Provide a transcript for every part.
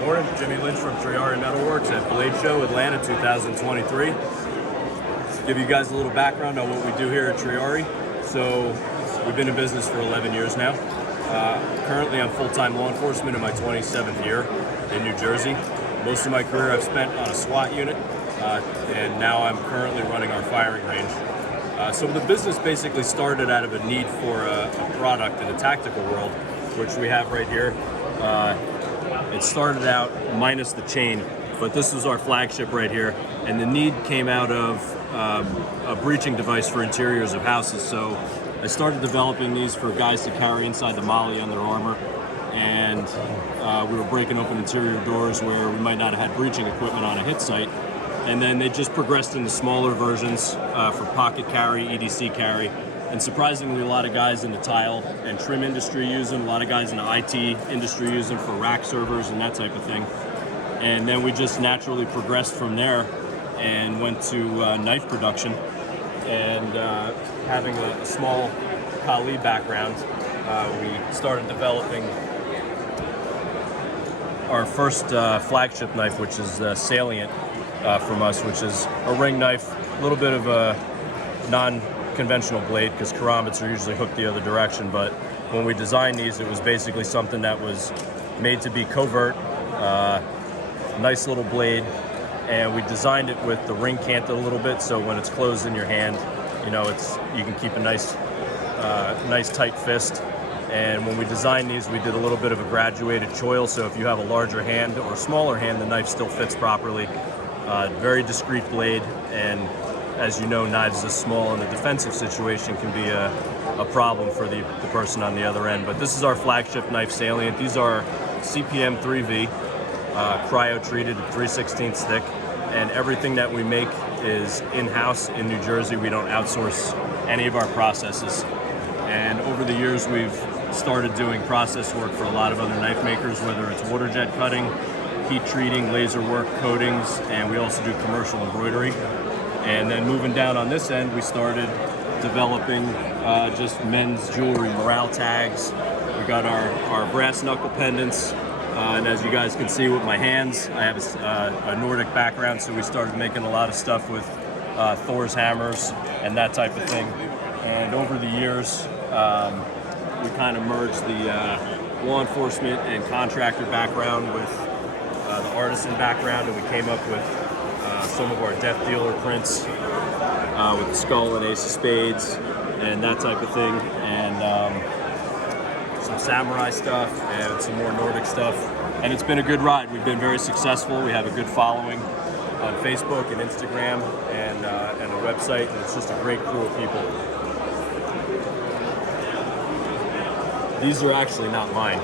Morning, Jimmy Lynch from Triarrii Metal at Blade Show, Atlanta 2023. To give you guys a little background on what we do here at Triarrii. So we've been in business for 11 years now. Currently I'm full-time law enforcement in my 27th year in New Jersey. Most of my career I've spent on a SWAT unit, and now I'm currently running our firing range. So the business basically started out of a need for a product in the tactical world, which we have right here. It started out minus the chain, but this was our flagship right here, and the need came out of a breaching device for interiors of houses. So I started developing these for guys to carry inside the molly on their armor, and we were breaking open interior doors where we might not have had breaching equipment on a hit site. And then they just progressed into smaller versions for pocket carry, EDC carry. And surprisingly, a lot of guys in the tile and trim industry use them. A lot of guys in the IT industry use them for rack servers and that type of thing. And then we just naturally progressed from there and went to knife production. And having a small Kali background, we started developing our first flagship knife, which is Salient from us, which is a ring knife, a little bit of a non-conventional blade because karambits are usually hooked the other direction. But when we designed these, it was basically something that was made to be covert, nice little blade, and we designed it with the ring canted a little bit, so when it's closed in your hand, you know, you can keep a nice tight fist. And when we designed these, we did a little bit of a graduated choil, so if you have a larger hand or a smaller hand, the knife still fits properly. Very discreet blade, and as you know, knives this small in a defensive situation can be a problem for the person on the other end. But this is our flagship knife, Salient. These are CPM 3V, cryo-treated at 3/16 thick, and everything that we make is in-house in New Jersey. We don't outsource any of our processes. And over the years, we've started doing process work for a lot of other knife makers, whether it's water jet cutting, heat treating, laser work, coatings, and we also do commercial embroidery. And then moving down on this end, we started developing just men's jewelry, morale tags. We got our brass knuckle pendants, and as you guys can see with my hands, I have a Nordic background, so we started making a lot of stuff with Thor's hammers and that type of thing. And over the years, we kind of merged the law enforcement and contractor background with the artisan background, and we came up with some of our death dealer prints with the skull and ace of spades and that type of thing, and some samurai stuff and some more Nordic stuff. And it's been a good ride. We've been very successful. We have a good following on Facebook and Instagram and a website, and it's just a great crew of people. These are actually not mine.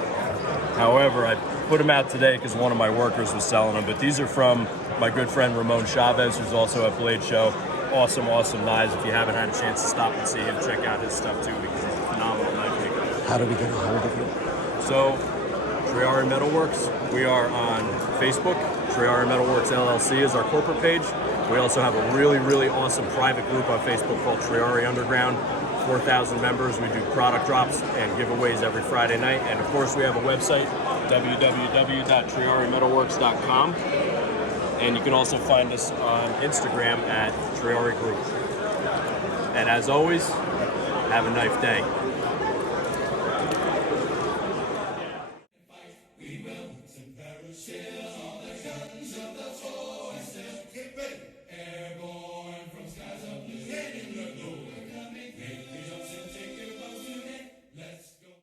However, I put them out today because one of my workers was selling them, but these are from my good friend Ramon Chavez, who's also at Blade Show. Awesome knives. If you haven't had a chance to stop and see him, check out his stuff too, because he's a phenomenal knife maker. How do we get a hold of you? So, Triarrii Metal we are on Facebook. Triarrii Metal LLC is our corporate page. We also have a really awesome private group on Facebook called Triarrii Underground. 4,000 members. We do product drops and giveaways every Friday night. And of course, we have a website, www.triariimetalworks.com. And you can also find us on Instagram at Triarrii Group. And as always, have a knife day.